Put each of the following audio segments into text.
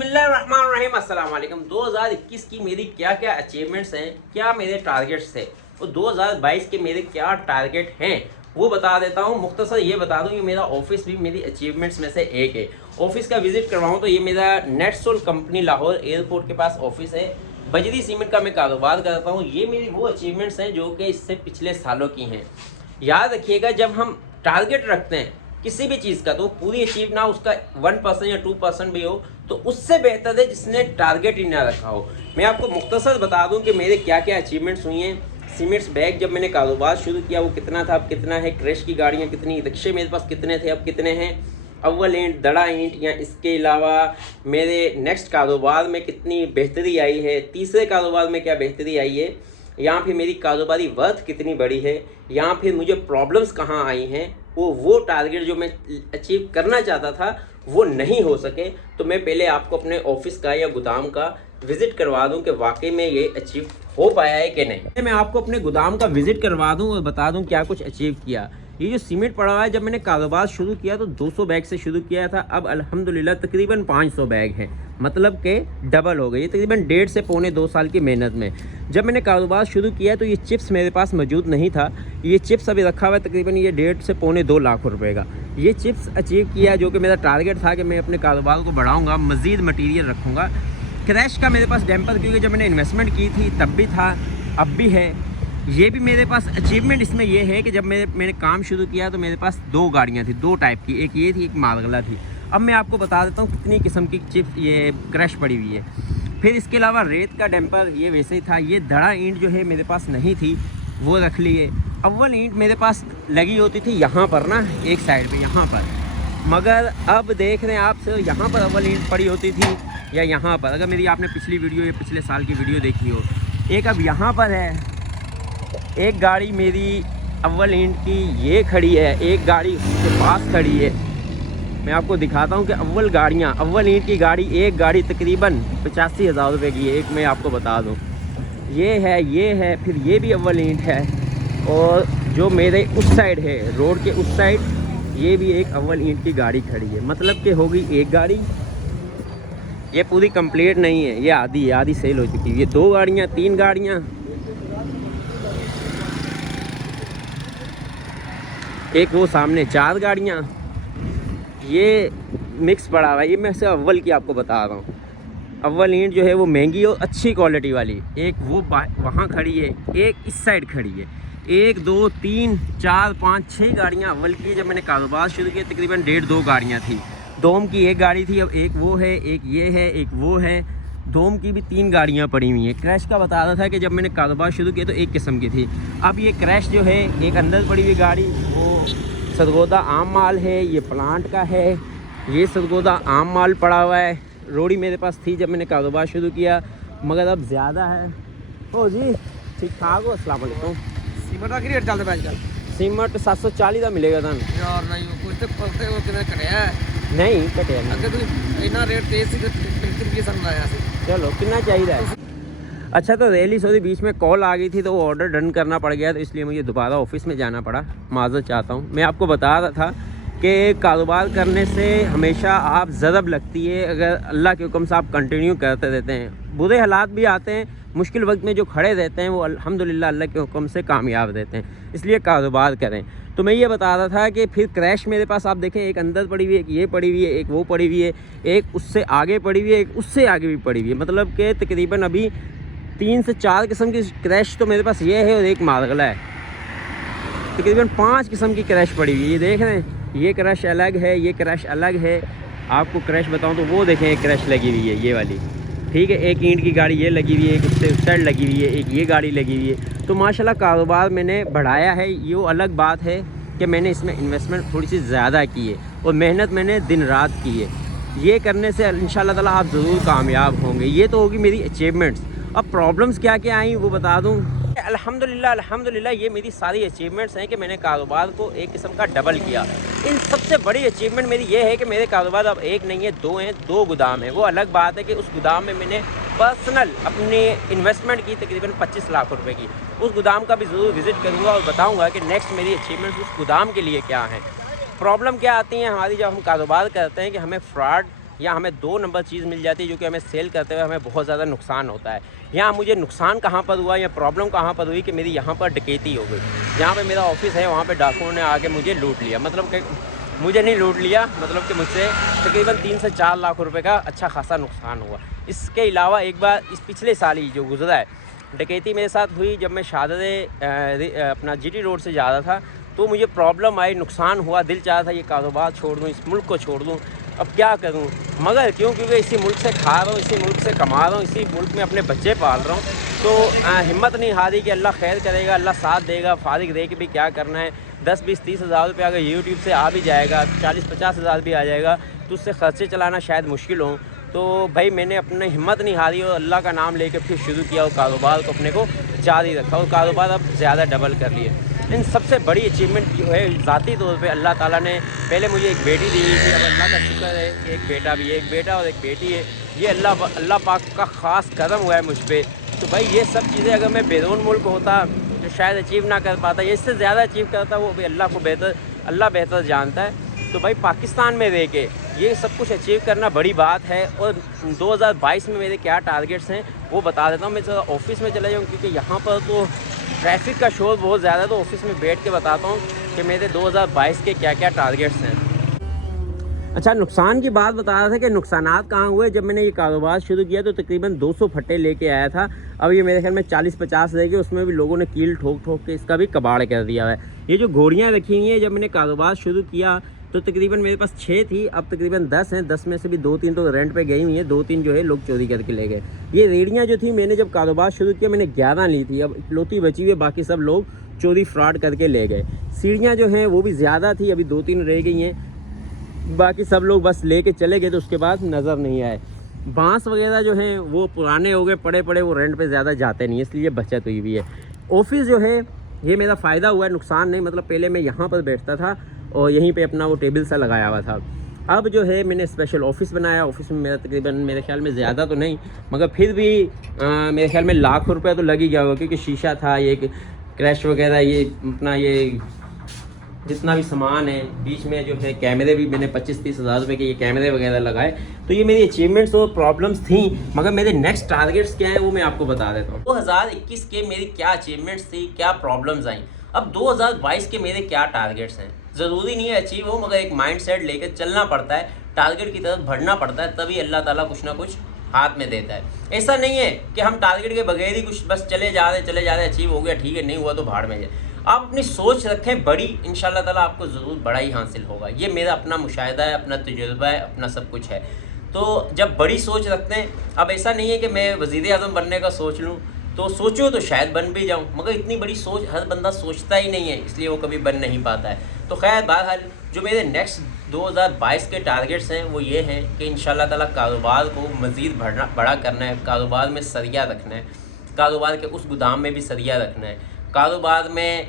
बिस्मिल्लाहिर्रहमानिर्रहीम अस्सलाम वालेकुम। 2021 की मेरी क्या क्या अचीवमेंट्स हैं, क्या मेरे टारगेट्स थे और 2022 के मेरे क्या टारगेट हैं वो बता देता हूँ। मुख्तसर ये बता दूँ कि मेरा ऑफिस भी मेरी अचीवमेंट्स में से एक है। ऑफिस का विजिट करवाऊँ तो ये मेरा नेटसोल कंपनी लाहौर एयरपोर्ट के पास ऑफिस है। बजरी सीमेंट का मैं कारोबार करता हूँ। ये मेरी वो अचीवमेंट्स हैं जो कि इससे पिछले सालों की हैं। याद रखिएगा, जब हम टारगेट रखते हैं किसी भी चीज़ का तो पूरी अचीव ना उसका 1% या 2% भी हो तो उससे बेहतर है जिसने टारगेट ही ना रखा हो। मैं आपको मुख्तसर बता दूं कि मेरे क्या क्या अचीवमेंट्स हुई हैं। सीमेंट्स बैग जब मैंने कारोबार शुरू किया वो कितना था, अब कितना है। क्रैश की गाड़ियाँ कितनी, रिक्शे मेरे पास कितने थे, अब कितने हैं। अव्वल ईंट, दड़ा ईंट, या इसके अलावा मेरे नेक्स्ट कारोबार में कितनी बेहतरी आई है, तीसरे कारोबार में क्या बेहतरी आई है, यहाँ फिर मेरी कारोबारी वर्थ कितनी बड़ी है, यहाँ फिर मुझे प्रॉब्लम्स कहाँ आई हैं, वो टारगेट जो मैं अचीव करना चाहता था वो नहीं हो सके। तो मैं पहले आपको अपने ऑफिस का या गोदाम का विजिट करवा दूं कि वाकई में ये अचीव हो पाया है कि नहीं। मैं आपको अपने गोदाम का विजिट करवा दूं और बता दूं क्या कुछ अचीव किया। ये जो सीमेंट पड़ा हुआ है, जब मैंने कारोबार शुरू किया तो 200 बैग से शुरू किया था, अब अल्हम्दुलिल्लाह तकरीबन 500 बैग हैं, मतलब कि डबल हो गई। तकरीबन 1.5 से पौने 2 साल की मेहनत में जब मैंने कारोबार शुरू किया तो ये चिप्स मेरे पास मौजूद नहीं था। ये चिप्स अभी रखा हुआ है तकरीबन ये 1.5 से पौने 2 लाख रुपए का। ये चिप्स अचीव किया जो कि मेरा टारगेट था कि मैं अपने कारोबार को बढ़ाऊँगा, मज़ीद मटीरियल रखूँगा। क्रैश का मेरे पास डैम्पर, क्योंकि जब मैंने इन्वेस्टमेंट की थी तब भी था, अब भी है। ये भी मेरे पास अचीवमेंट इसमें ये है कि जब मैंने काम शुरू किया तो मेरे पास 2 गाड़ियाँ थी, 2 टाइप की, एक ये थी एक मारगला थी। अब मैं आपको बता देता हूँ कितनी किस्म की चिप्स ये क्रैश पड़ी हुई है। फिर इसके अलावा रेत का डैम्पर ये वैसे ही था। ये दड़ा ईंट जो है मेरे पास नहीं थी, वो रख लिए। अव्वल ईंट मेरे पास लगी होती थी यहाँ पर ना, एक साइड पे यहाँ पर, मगर अब देख रहे हैं आप सर यहाँ पर अव्वल ईंट पड़ी होती थी या यहाँ पर। अगर मेरी आपने पिछली वीडियो या पिछले साल की वीडियो देखी हो, एक अब यहाँ पर है, एक गाड़ी मेरी अव्वल ईंट की ये खड़ी है, एक गाड़ी उसके पास खड़ी है। मैं आपको दिखाता हूँ कि अव्वल ईंट की गाड़ी, एक गाड़ी तकरीबन 85,000 रुपये की है, एक मैं आपको बता दूँ। ये है, फिर ये भी अव्वल ईंट है, और जो मेरे उस साइड है, रोड के उस साइड, ये भी एक अव्वल ईंट की गाड़ी खड़ी है। मतलब कि होगी एक गाड़ी, ये पूरी कंप्लीट नहीं है, ये आधी सेल हो चुकी है। ये 2 गाड़ियाँ, 3 गाड़ियाँ, एक वो सामने 4 गाड़ियाँ, ये मिक्स पड़ा हुआ है। ये मैं सिर्फ अव्वल की आपको बता रहा हूँ। अव्वल ईंट जो है वो महंगी और अच्छी क्वालिटी वाली, एक वो वहाँ खड़ी है, एक इस साइड खड़ी है। 1 2 3 4 5 6 गाड़ियाँ अव्वल की। जब मैंने कारोबार शुरू किया तकरीबन 1.5-2 गाड़ियाँ थी। डोम की एक गाड़ी थी, अब एक वो है, एक ये है, एक वो है। डोम की भी 3 गाड़ियाँ पड़ी हुई हैं। क्रैश का बता रहा था कि जब मैंने कारोबार शुरू किया तो एक किस्म की थी। अब ये क्रैश जो है, एक अंदर पड़ी हुई गाड़ी वो सरगोदा आम माल है, ये प्लांट का है। ये सरगोदा आम माल पड़ा हुआ है। रोड़ी मेरे पास थी जब मैंने कारोबार शुरू किया, मगर अब ज़्यादा है। ओ जी ठीक ठाक हो, अस्सलाम वालेकुम। सीमेंट का रेट चलता है? सीमेंट 740 का मिलेगा था यार नहीं कुछ तो पड़ते हो कि कटिया नहीं कटिया नहीं। अगर तू इतना रेट तेज से रुपये समझ आया। चलो कितना चाहिए है। अच्छा तो रैली सॉरी बीच में कॉल आ गई थी तो वो ऑर्डर डन करना पड़ गया, तो इसलिए मुझे दोबारा ऑफिस में जाना पड़ा। माज़रत चाहता हूँ। मैं आपको बता रहा था कि कारोबार करने से हमेशा आप ज़रब लगती है अगर अल्लाह के हुक्म से आप कंटिन्यू करते रहते हैं। बुरे हालात भी आते हैं, मुश्किल वक्त में जो खड़े रहते हैं वो अल्हम्दुलिल्लाह अल्लाह के हुक्म से कामयाब रहते हैं। इसलिए कारोबार करें। तो मैं ये बता रहा था कि फिर क्रैश मेरे पास आप देखें, एक अंदर पड़ी हुई है, एक ये पड़ी हुई है, एक वो पड़ी हुई है, एक उससे आगे पड़ी हुई है, एक उससे आगे भी पड़ी हुई है। मतलब कि तकरीबन अभी 3 से 4 किस्म की क्रैश तो मेरे पास ये है, और एक मारगला है। तकरीबन 5 किस्म की क्रैश पड़ी हुई है। ये देख रहे हैं, ये क्रैश अलग है, ये क्रैश अलग है। आपको क्रैश बताऊं तो वो देखें, एक क्रैश लगी हुई है ये वाली, ठीक है। एक ईंट की गाड़ी ये लगी हुई है, एक उससे उस साइड लगी हुई है, एक ये गाड़ी लगी हुई है। तो माशाल्लाह कारोबार मैंने बढ़ाया है। ये अलग बात है कि मैंने इसमें इन्वेस्टमेंट थोड़ी सी ज़्यादा की है और मेहनत मैंने दिन रात की है। ये करने से इंशाल्लाह ताला आप ज़रूर कामयाब होंगे। ये तो होगी मेरी अचीवमेंट्स। अब प्रॉब्लम्स क्या क्या आई वो बता दूं। अल्हम्दुलिल्लाह ये मेरी सारी अचीवमेंट्स हैं कि मैंने कारोबार को एक किस्म का डबल किया। इन सबसे बड़ी अचीवमेंट मेरी ये है कि मेरे कारोबार अब एक नहीं है, 2 हैं, 2 गोदाम है। वो अलग बात है कि उस गोदाम में मैंने पर्सनल अपनी इन्वेस्टमेंट की तकरीबन 25 लाख रुपए की। उस गोदाम का भी ज़रूर विज़िट करूँगा और बताऊँगा कि नेक्स्ट मेरी अचीवमेंट्स उस गोदाम के लिए क्या हैं। प्रॉब्लम क्या आती हैं हमारी जब हम कारोबार करते हैं कि हमें फ्रॉड या हमें 2 नंबर चीज़ मिल जाती है जो कि हमें सेल करते हुए हमें बहुत ज़्यादा नुकसान होता है। यहाँ मुझे नुकसान कहाँ पर हुआ या प्रॉब्लम कहाँ पर हुई कि मेरी यहाँ पर डकैती हो गई। जहाँ पे मेरा ऑफिस है वहाँ पे डाकुओं ने आके मुझे लूट लिया। मतलब कि मुझे नहीं लूट लिया, मतलब कि मुझसे तकरीबन 3 से 4 लाख रुपए का अच्छा खासा नुकसान हुआ। इसके अलावा एक बार इस पिछले साल ही जो गुजरा है डकैती मेरे साथ हुई, जब मैं अपना जीटी रोड से जा रहा था तो मुझे प्रॉब्लम आई, नुकसान हुआ। दिल चाह था ये कारोबार छोड़ दूँ, इस मुल्क को छोड़ दूँ, अब क्या करूँ, मगर क्योंकि इसी मुल्क से खा रहा हूँ, इसी मुल्क से कमा रहा हूँ, इसी मुल्क में अपने बच्चे पाल रहा हूँ, तो हिम्मत नहीं हारी कि अल्लाह खैर करेगा, अल्लाह साथ देगा। फारिग रह के भी क्या करना है, 10, 20, 30 हज़ार रुपये अगर यूट्यूब से आ भी जाएगा, 40, 50 हज़ार भी आ जाएगा तो उससे खर्चे चलाना शायद मुश्किल हो। तो भाई मैंने अपनी हिम्मत नहीं हारी और अल्लाह का नाम लेकर फिर शुरू किया और कारोबार को अपने को जारी रखा और कारोबार अब ज़्यादा डबल कर लिए। इन सबसे बड़ी अचीवमेंट जो है ज़ाती तौर पे अल्लाह ताला ने पहले मुझे एक बेटी दी थी, अब अल्लाह का शुक्र है कि एक बेटा भी है, एक बेटा और एक बेटी है। ये अल्लाह पाक का ख़ास करम हुआ है मुझ पर। तो भाई ये सब चीज़ें अगर मैं बैरून मुल्क होता तो शायद अचीव ना कर पाता, ये इससे ज़्यादा अचीव करता, वो भी अल्लाह बेहतर जानता है। तो भाई पाकिस्तान में रह के ये सब कुछ अचीव करना बड़ी बात है। और 2022 में मेरे क्या टारगेट्स हैं वो बता देता हूँ। मैं ज़रा ऑफिस में चला जाऊँ क्योंकि यहाँ पर तो ट्रैफिक का शोर बहुत ज़्यादा है, तो ऑफिस में बैठ के बताता हूँ कि मेरे 2022 के क्या क्या टारगेट्स हैं। अच्छा, नुकसान की बात बता रहा था कि नुकसानात कहाँ हुए। जब मैंने ये कारोबार शुरू किया तो तकरीबन 200 फट्टे लेके आया था। अब ये मेरे ख्याल में 40-50 रह गए, उसमें भी लोगों ने कील ठोक ठोक के इसका भी कबाड़ कर दिया है। ये जो घोड़ियाँ रखी हुई हैं, जब मैंने कारोबार शुरू किया तो तकरीबन मेरे पास 6 थी, अब तकरीबन 10 हैं। 10 में से भी 2-3 तो रेंट पे गई हुई हैं, 2-3 जो है लोग चोरी करके ले गए। ये रेड़ियाँ जो थी मैंने जब कारोबार शुरू किया मैंने 11 ली थी, अब इकलौती बची हुई है, बाकी सब लोग चोरी फ्रॉड करके ले गए। सीढ़ियाँ जो हैं वो भी ज़्यादा थी, अभी 2-3 रह गई हैं, बाकी सब लोग बस लेके चले गए तो उसके बाद नज़र नहीं आए। बांस वगैरह जो हैं वो पुराने हो गए, पड़े पड़े, वो रेंट पे ज़्यादा जाते नहीं, इसलिए बचत हुई हुई है। ऑफिस जो है ये मेरा फ़ायदा हुआ है, नुकसान नहीं। मतलब पहले मैं यहाँ पर बैठता था और यहीं पे अपना वो टेबल सा लगाया हुआ था। अब जो है मैंने स्पेशल ऑफिस बनाया। ऑफिस में मेरा तकरीबन मेरे ख्याल में ज़्यादा तो नहीं, मगर फिर भी मेरे ख्याल में लाख रुपये तो लग ही गया होगा, क्योंकि शीशा था, ये क्रैश वगैरह, ये अपना ये जितना भी सामान है, बीच में जो है कैमरे भी मैंने 25-30 हज़ार रुपये के ये कैमरे वगैरह लगाए। तो ये मेरी अचीवमेंट्स और प्रॉब्लम्स थी, मगर मेरे नेक्स्ट टारगेट्स क्या हैं वो मैं आपको बता देता हूँ। 2021 के मेरी क्या अचीवमेंट्स थी, क्या प्रॉब्लम्स आई। अब 2022 के मेरे क्या टारगेट्स हैं। ज़रूरी नहीं है अचीव हो, मगर एक माइंड सेट लेकर चलना पड़ता है, टारगेट की तरफ बढ़ना पड़ता है, तभी अल्लाह ताला कुछ ना कुछ हाथ में देता है। ऐसा नहीं है कि हम टारगेट के बगैर ही कुछ बस चले जा रहे, अचीव हो गया ठीक है, नहीं हुआ तो भाड़ में जाए। आप अपनी सोच रखें बड़ी, इंशाल्लाह ताला आपको ज़रूर बड़ा ही हासिल होगा। ये मेरा अपना मुशाहिदा है, अपना तजुर्बा है, अपना सब कुछ है। तो जब बड़ी सोच रखते हैं, अब ऐसा नहीं है कि मैं वज़ीर आज़म बनने का सोच लूँ तो सोचूँ तो शायद बन भी जाऊँ, मगर इतनी बड़ी सोच हर बंदा सोचता ही नहीं है, इसलिए वो कभी बन नहीं पाता है। तो खैर बहरहाल जो मेरे नेक्स्ट 2022 के टारगेट्स हैं वो ये हैं कि इंशाल्लाह ताला कारोबार को मज़ीद बड़ा करना है, कारोबार में सरिया रखना है, कारोबार के उस गोदाम में भी सरिया रखना है। कारोबार में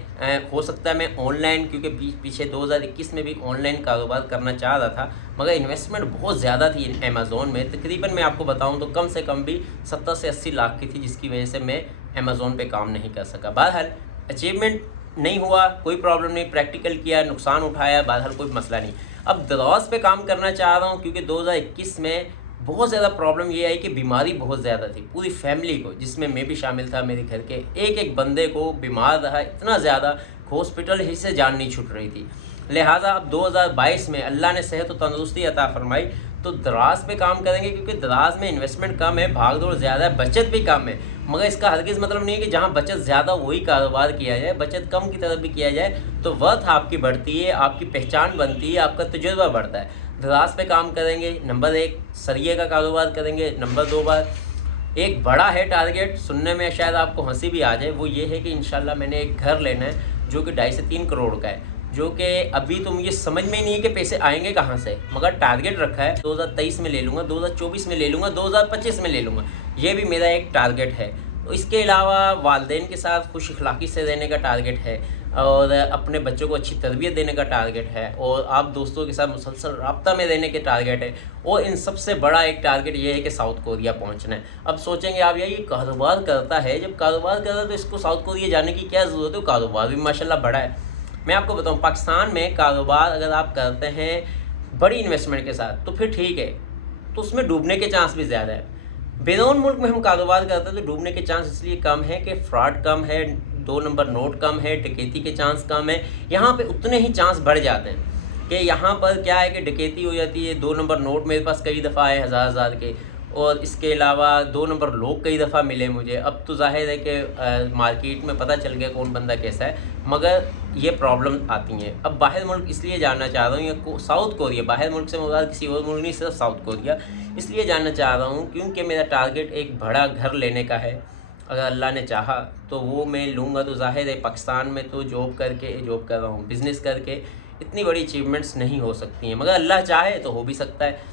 हो सकता है मैं ऑनलाइन, क्योंकि पीछे 2021 में भी ऑनलाइन कारोबार करना चाह रहा था, मगर इन्वेस्टमेंट बहुत ज़्यादा थी अमेज़ोन में। तकरीबन मैं आपको बताऊं तो कम से कम भी 70 से 80 लाख की थी, जिसकी वजह से मैं अमेज़ोन पे काम नहीं कर सका। बहरहाल अचीवमेंट नहीं हुआ, कोई प्रॉब्लम नहीं, प्रैक्टिकल किया, नुकसान उठाया, बहरहाल कोई मसला नहीं। अब दराज पे काम करना चाह रहा हूँ, क्योंकि 2021 में बहुत ज़्यादा प्रॉब्लम ये आई कि बीमारी बहुत ज़्यादा थी पूरी फैमिली को, जिसमें मैं भी शामिल था। मेरे घर के एक बंदे को बीमार रहा इतना ज़्यादा, हॉस्पिटल ही से जान नहीं छूट रही थी। लिहाजा अब 2022 में अल्लाह ने सेहत और तंदुरुस्ती अता फरमाई तो दराज पे काम करेंगे, क्योंकि दराज में इन्वेस्टमेंट कम है, भाग दौड़ ज़्यादा है, बचत भी कम है। मगर इसका हरगिज़ मतलब नहीं है कि जहाँ बचत ज़्यादा वही कारोबार किया जाए, बचत कम की तरफ भी किया जाए तो वर्थ आपकी बढ़ती है, आपकी पहचान बनती है, आपका तजुर्बा बढ़ता है। दराज पे काम करेंगे, नंबर 1 सरिये का कारोबार करेंगे, नंबर 2 बार एक बड़ा है टारगेट, सुनने में शायद आपको हंसी भी आ जाए, वो ये है कि इंशाल्लाह मैंने एक घर लेना है जो कि 2.5 से 3 करोड़ का है, जो कि अभी तो मुझे समझ में ही नहीं है कि पैसे आएंगे कहाँ से, मगर टारगेट रखा है 2023 में ले लूँगा, 2024 में ले लूँगा, 2025 में ले लूँगा, ये भी मेरा एक टारगेट है। तो इसके अलावा वालिदैन के साथ खुश अखलाक़ी से रहने का टारगेट है, और अपने बच्चों को अच्छी तरबियत देने का टारगेट है, और आप दोस्तों के साथ मुसलसल राब्ता में रहने के टारगेट है, और इन सबसे बड़ा एक टारगेट ये है कि साउथ कोरिया पहुंचना है। अब सोचेंगे आप यार ये कारोबार करता है, जब कारोबार कर रहा है तो इसको साउथ कोरिया जाने की क्या ज़रूरत है, कारोबार भी माशाल्लाह बड़ा है। मैं आपको बताऊँ पाकिस्तान में कारोबार अगर आप करते हैं बड़ी इन्वेस्टमेंट के साथ तो फिर ठीक है, तो उसमें डूबने के चांस भी ज़्यादा है। बैरून मुल्क में हम कारोबार करते हैं तो डूबने के चांस इसलिए कम है कि फ्रॉड कम है, 2 नंबर नोट कम है, डकैती के चांस कम है। यहाँ पे उतने ही चांस बढ़ जाते हैं कि यहाँ पर क्या है कि डकैती हो जाती है। 2 नंबर नोट मेरे पास कई दफ़ा आए हज़ार के, और इसके अलावा 2 नंबर लोग कई दफ़ा मिले मुझे। अब तो जाहिर है कि मार्केट में पता चल गया कौन बंदा कैसा है, मगर ये प्रॉब्लम आती हैं। अब बाहर मुल्क इसलिए जानना चाह रहा हूँ, ये साउथ कोरिया, बाहर मुल्क से मुराद किसी और मुल्क नहीं, सिर्फ साउथ कोरिया इसलिए जानना चाह रहा हूँ क्योंकि मेरा टारगेट एक बड़ा घर लेने का है। अगर अल्लाह ने चाहा तो वो मैं लूँगा। तो जाहिर है पाकिस्तान में तो जॉब कर रहा हूँ, बिज़नेस करके इतनी बड़ी अचीवमेंट्स नहीं हो सकती हैं, मगर अल्लाह चाहे तो हो भी सकता है।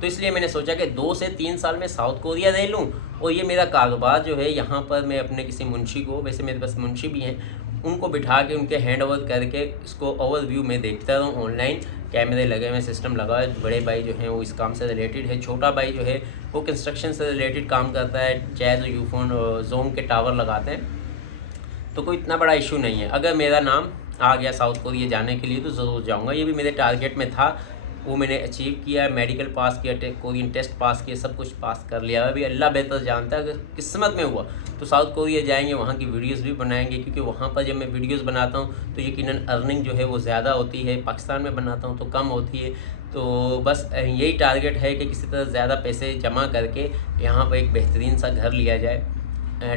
तो इसलिए मैंने सोचा कि 2 से 3 साल में साउथ कोरिया रह लूँ, और ये मेरा कारोबार जो है यहाँ पर मैं अपने किसी मुंशी को, वैसे मेरे पास मुंशी भी हैं, उनको बिठा के उनके हैंड ओवर करके इसको ओवरव्यू में देखता रहूँ। ऑनलाइन कैमरे लगे हुए, सिस्टम लगा है। बड़े भाई जो हैं वो इस काम से रिलेटेड है, छोटा भाई जो है वो कंस्ट्रक्शन से रिलेटेड काम करता है, जैज़ और यूफोन जोम के टावर लगाते हैं। तो कोई इतना बड़ा इशू नहीं है। अगर मेरा नाम आ गया साउथ कोरिया जाने के लिए तो ज़रूर जाऊँगा। ये भी मेरे टारगेट में था, वो मैंने अचीव किया है। मेडिकल पास किया, कोरियन टेस्ट पास किया, सब कुछ पास कर लिया। अभी अल्लाह बेहतर जानता है, अगर किस्मत में हुआ तो साउथ कोरिया जाएंगे, वहाँ की वीडियोस भी बनाएंगे, क्योंकि वहाँ पर जब मैं वीडियोस बनाता हूँ तो यकीनन अर्निंग जो है वो ज़्यादा होती है। पाकिस्तान में बनाता हूँ तो कम होती है। तो बस यही टारगेट है कि किसी तरह ज़्यादा पैसे जमा करके यहाँ पर एक बेहतरीन सा घर लिया जाए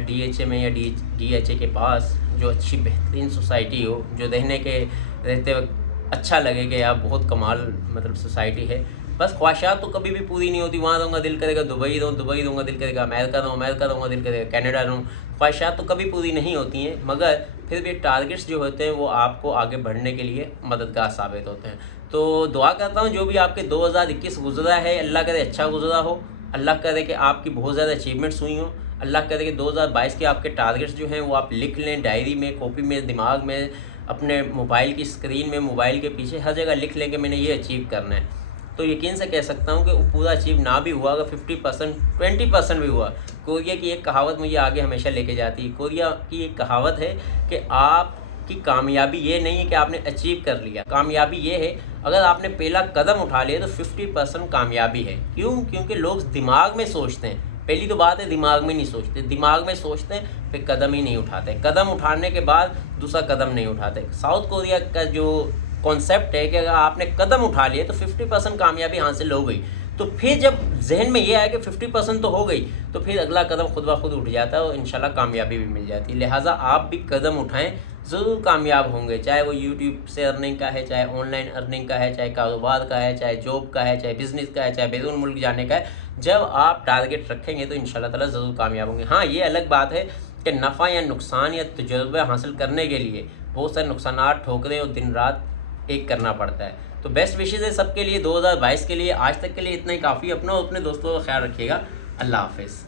DHA में या DHA के पास, जो अच्छी बेहतरीन सोसाइटी हो, जो रहते वक्त अच्छा लगे कि यार बहुत कमाल मतलब सोसाइटी है। बस ख्वाहिशात तो कभी भी पूरी नहीं होती। वहाँ रहूँगा दिल करेगा दुबई रहूँ दिल करेगा अमेरिका रहूँगा दिल करेगा कनाडा रहूँ। ख्वाहिशात तो कभी पूरी नहीं होती हैं, मगर फिर भी टारगेट्स जो होते हैं वो आपको आगे बढ़ने के लिए मददगार साबित होते हैं। तो दुआ करता हूँ जो भी आपके 2021 गुजरा है, अल्लाह करे अच्छा गुजरा हो, अल्लाह करे कि आपकी बहुत ज़्यादा अचीवमेंट्स हुई हों, अल्लाह करे कि 2022 के आपके टारगेट्स जो हैं वो आप लिख लें, डायरी में, कॉपी में, दिमाग में, अपने मोबाइल की स्क्रीन में, मोबाइल के पीछे हर जगह लिख लें कि मैंने ये अचीव करना है। तो यकीन से कह सकता हूँ कि वो पूरा अचीव ना भी हुआ, अगर 50% 20% भी हुआ। कोरिया की एक कहावत मुझे आगे हमेशा लेके जाती है। कोरिया की एक कहावत है कि आपकी कामयाबी ये नहीं है कि आपने अचीव कर लिया, कामयाबी ये है अगर आपने पहला कदम उठा लिया तो 50% कामयाबी है। क्यों? क्योंकि लोग दिमाग में सोचते हैं। पहली तो बात है दिमाग में नहीं सोचते, दिमाग में सोचते हैं फिर कदम ही नहीं उठाते, कदम उठाने के बाद दूसरा कदम नहीं उठाते। साउथ कोरिया का जो कॉन्सेप्ट है कि अगर आपने कदम उठा लिए तो 50% कामयाबी हासिल हो गई। तो फिर जब जहन में ये आया कि 50% तो हो गई, तो फिर अगला कदम खुद ब खुद उठ जाता है और इंशाल्लाह कामयाबी भी मिल जाती है। लिहाजा आप भी कदम उठाएं, ज़रूर कामयाब होंगे। चाहे वो यूट्यूब से अर्निंग का है, चाहे ऑनलाइन अर्निंग का है, चाहे कारोबार का है, चाहे जॉब का है, चाहे बिज़नेस का है, चाहे बैरून मुल्क जाने का है। जब आप टारगेट रखेंगे तो इंशाल्लाह ताला ज़रूर कामयाब होंगे। हाँ, ये अलग बात है कि नफ़ा या नुकसान या तजुर्बा हासिल करने के लिए बहुत सारे नुकसानात, ठोकरें और दिन रात एक करना पड़ता है। तो बेस्ट विशेज़ है सबके लिए 2022 के लिए। आज तक के लिए इतना ही काफ़ी। अपना और अपने दोस्तों का ख्याल रखिएगा। अल्लाह हाफिज़।